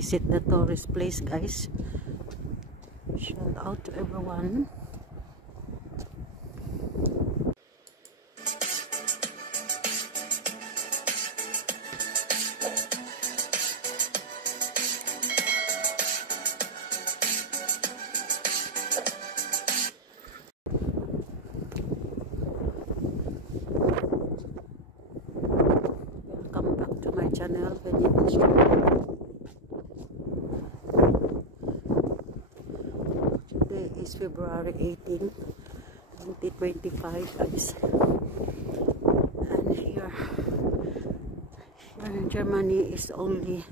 visit the tourist place, guys. Shout out to everyone. Welcome back to my channel, Today is February 18, 2025, guys. And here in Germany is only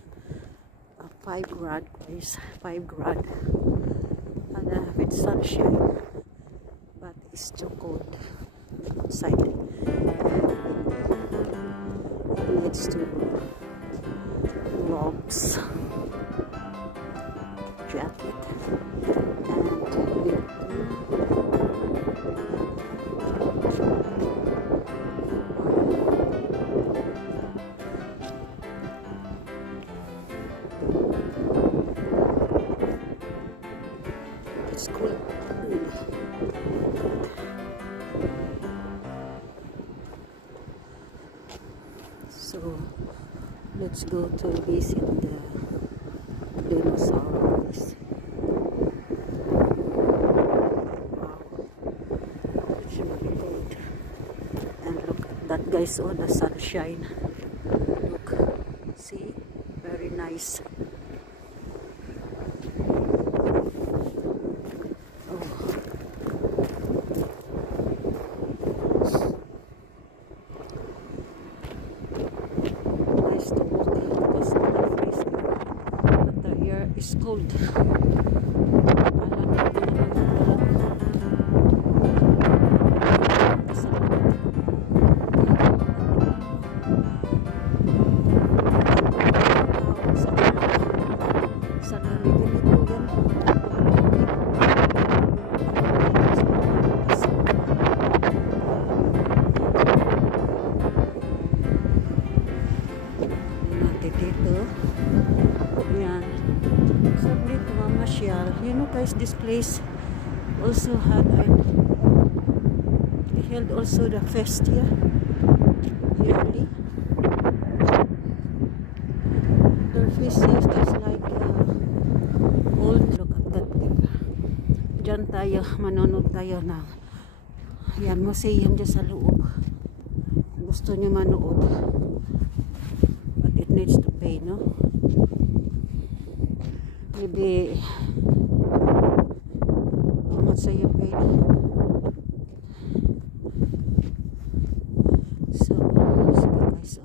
5 grad, guys. 5 grad. And with sunshine, but it's too cold outside. Needs to gloves, jacket, and it's cool. So let's go to visit the dinosaurs. Wow, it's really good. And look at that, guys. Oh, the sunshine. Look, see, very nice. It's cold. You know, guys, this place also had they held also the fest here yearly. Their feast is just like old. Look at that there. Diyan tayo, manonood tayo na yan, museum dyan sa loob. Gusto nyo manood, but it needs to pay, no? Maybe how much are you paid? So let's go, guys.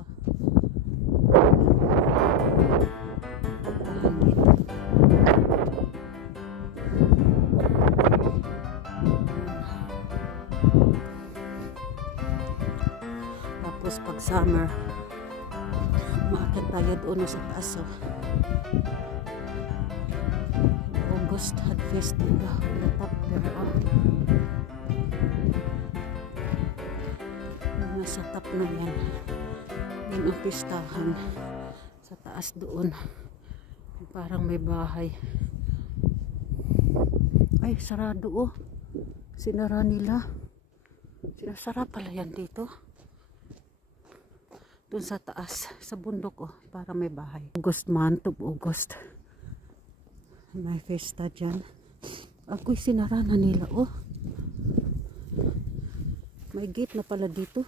Tapos pag summer, maakyat tayo doon sa taas. August had fest in the top there. Nasa top na yan. Yan ang pistahan sa taas doon. Parang may bahay. Ay, sarado oh. Sinara nila. Sinasara pala yan dito. Doon sa taas, sa bundok oh. Parang may bahay. August month of August. May festa dyan. Ako'y sinara na nila, oh. May gate na pala dito.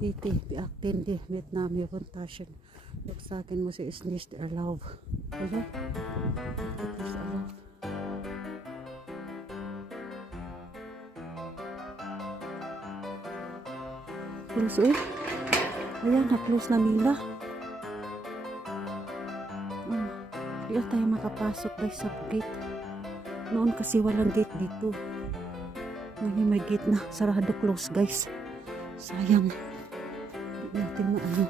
Dito, piaktin di Vietnam yung contaction. Look sa akin mo si Isnis der Love. Ayan. Close, eh. Ayan, na-close na nila. Hindi tayo makapasok guys sa gate. Noon kasi walang gate dito. Ngayon may gate na. Sarado, close guys. Sayang. Hindi natin maano.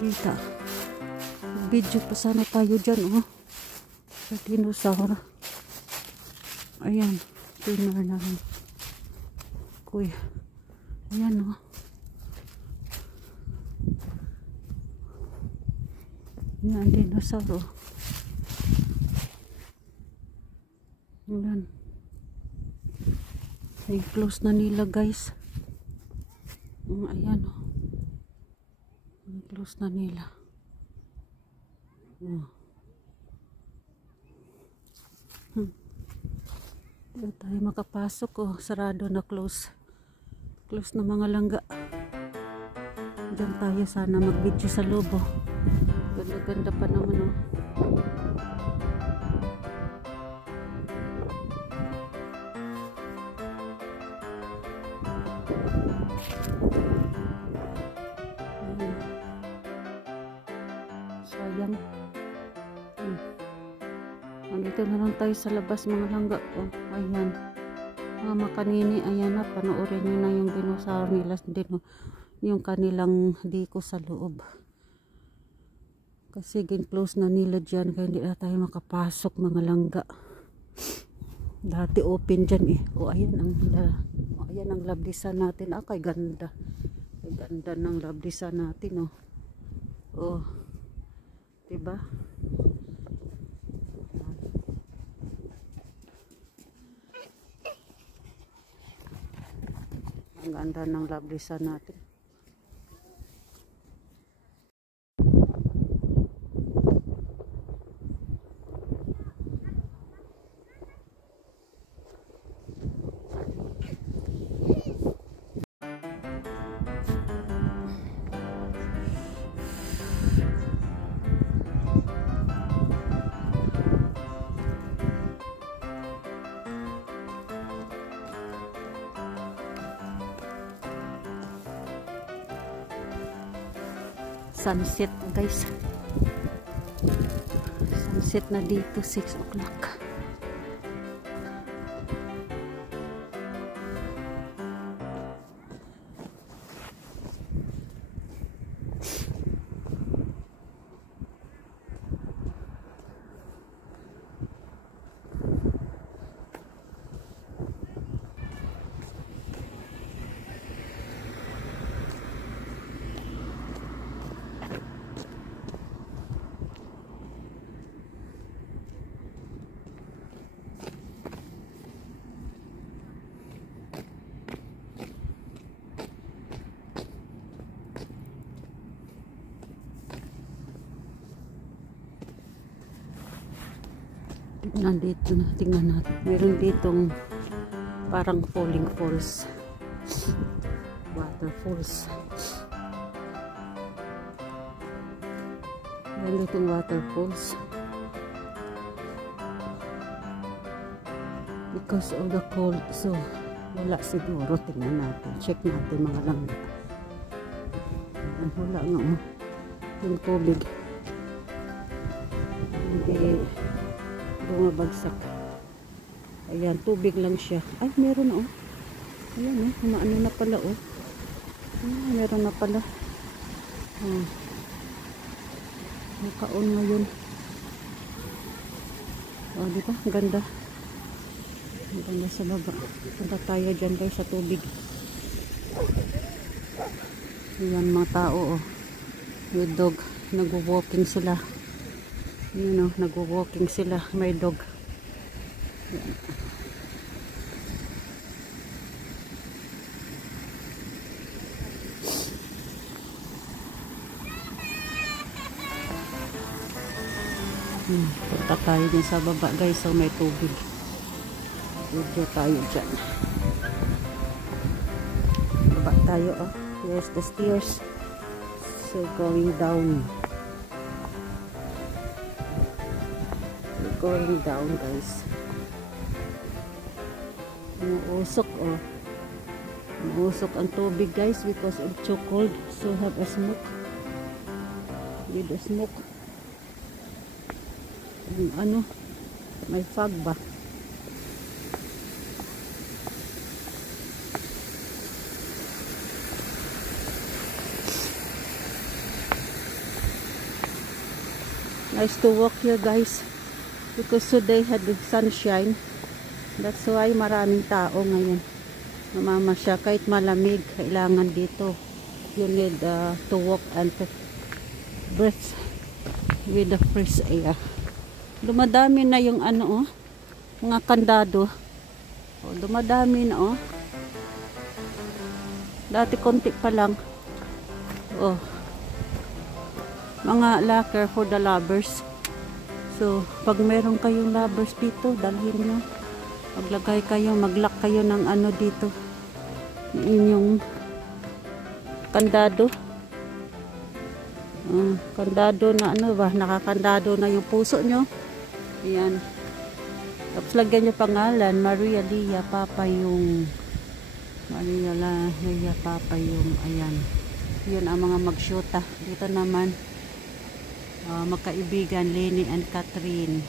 Kita. Video pa sana tayo dyan, oh. Sa dinosaur. Ayan. Dinner na rin. Kuya. Ayan, oh. Yan, dinosaur. Yan. I-close na nila guys. Ayan o. I-close na nila. Hindi tayo makapasok o. Sarado na, close. Close na mga langga. Diyan tayo sana mag-video sa loob o. Ganda-ganda pa naman o. Sayang. Andito na lang tayo sa labas mga langga. Oh, ayan. Mga makanini, ayan na. Panoorin nyo na yung dinosaur nila. Yung kanilang diko sa loob. Kasi close na nila dyan. Kaya hindi na tayo makapasok mga langga. Dati open dyan eh. O ayan ang labdisan natin. Ah, kay ganda. Kay ganda ng labdisan natin oh. Oh. Diba? Ang ganda ng labdisan natin. Sunset guys. Sunset na dito 6 o'clock. Nandito na, tingnan natin. Meron ditong parang falling falls. Waterfalls. Meron ditong waterfalls. Because of the cold, so wala siguro. Tingnan natin. Check natin mga langga. Wala nga oh. Yung tubig. Hindi bumabagsak. Ayan, tubig lang siya. Ay, meron oh. Ayan umaano na pala oh. Meron na pala. Nakaon ngayon. Oh, di ba? Ganda. Ganda sa baba. Punta tayo dyan guys sa tubig. Ayan mga tao oh. With dog. Nag-walking sila. Yun o, nag-walking sila. May dog. Yan. Punta tayo din sa baba guys. So may tubig. Video tayo dyan. Baba tayo oh. Here's the stairs. So going down. Going down guys. Umuusok oh. Umuusok ang tubig guys because it's too cold. So have a smoke. With a smoke. Ano? May fog ba? Nice to walk here guys. Because today had the sunshine. That's why maraming tao ngayon. Namamasya kahit malamig. Kailangan dito. You need to walk and breathe with the fresh air. Dumadami na yung ano, mga kandado. Oh, dumadami na oh. Dati konti pa lang. Oh. Mga locker for the lovers. So, pag meron kayong lovers dito, dalhin nyo. Maglagay kayo, mag-lock kayo ng ano dito. Inyong kandado. Kandado na ano ba, nakakandado na yung puso nyo. Ayan. Tapos lagyan nyo pangalan, Maria Lia Papa yung ayan. Yun ang mga magsyota. Dito naman magkaibigan Lenny and Catherine.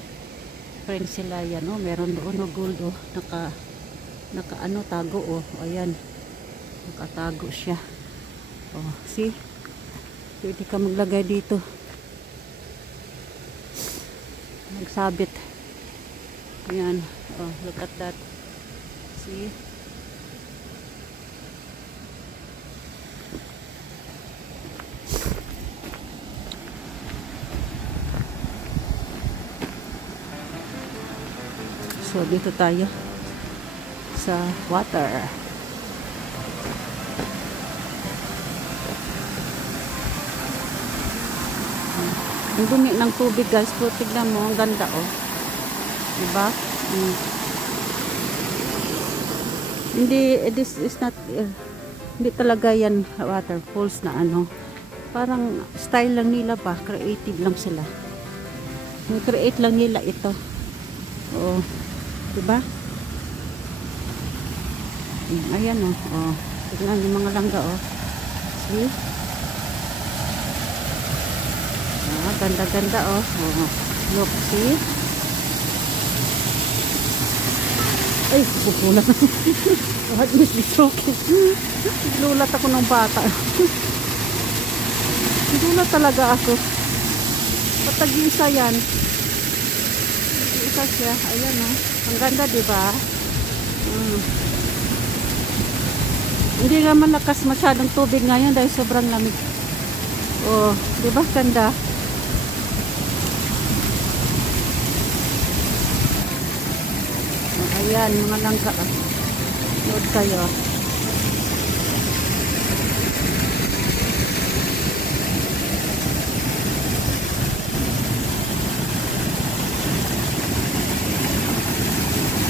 Friends sila yan oh. Meron doon oh, gold oh. Naka ano tago oh. Ayan. Nakatago siya. Oh, see? Pwede ka maglagay dito. Magsabit. Ayan. Oh, look at that. See? So, dito tayo sa water. Ang dumi ng tubig guys, pero tignan mo, ang ganda oh. Diba? Hindi, this is not, hindi talaga yan waterfalls na ano. Parang style lang nila ba, creative lang sila. Create lang nila ito. Oh, diba? Ayan oh, oh. Tignan yung mga langga oh. See? Ganda-ganda oh. Oh. Look, see? Ay, pupulat. What is this okay? Lulat ako ng bata. Lulat talaga ako. Patag-isa yan. Isa siya. Ayan oh. Ang ganda, diba? Hindi naman lakas masyadong tubig ngayon dahil sobrang lamig. Oh, diba? Ganda. Ayan, mga langka. Load kayo.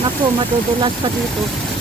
Naku, madudulas pa dito.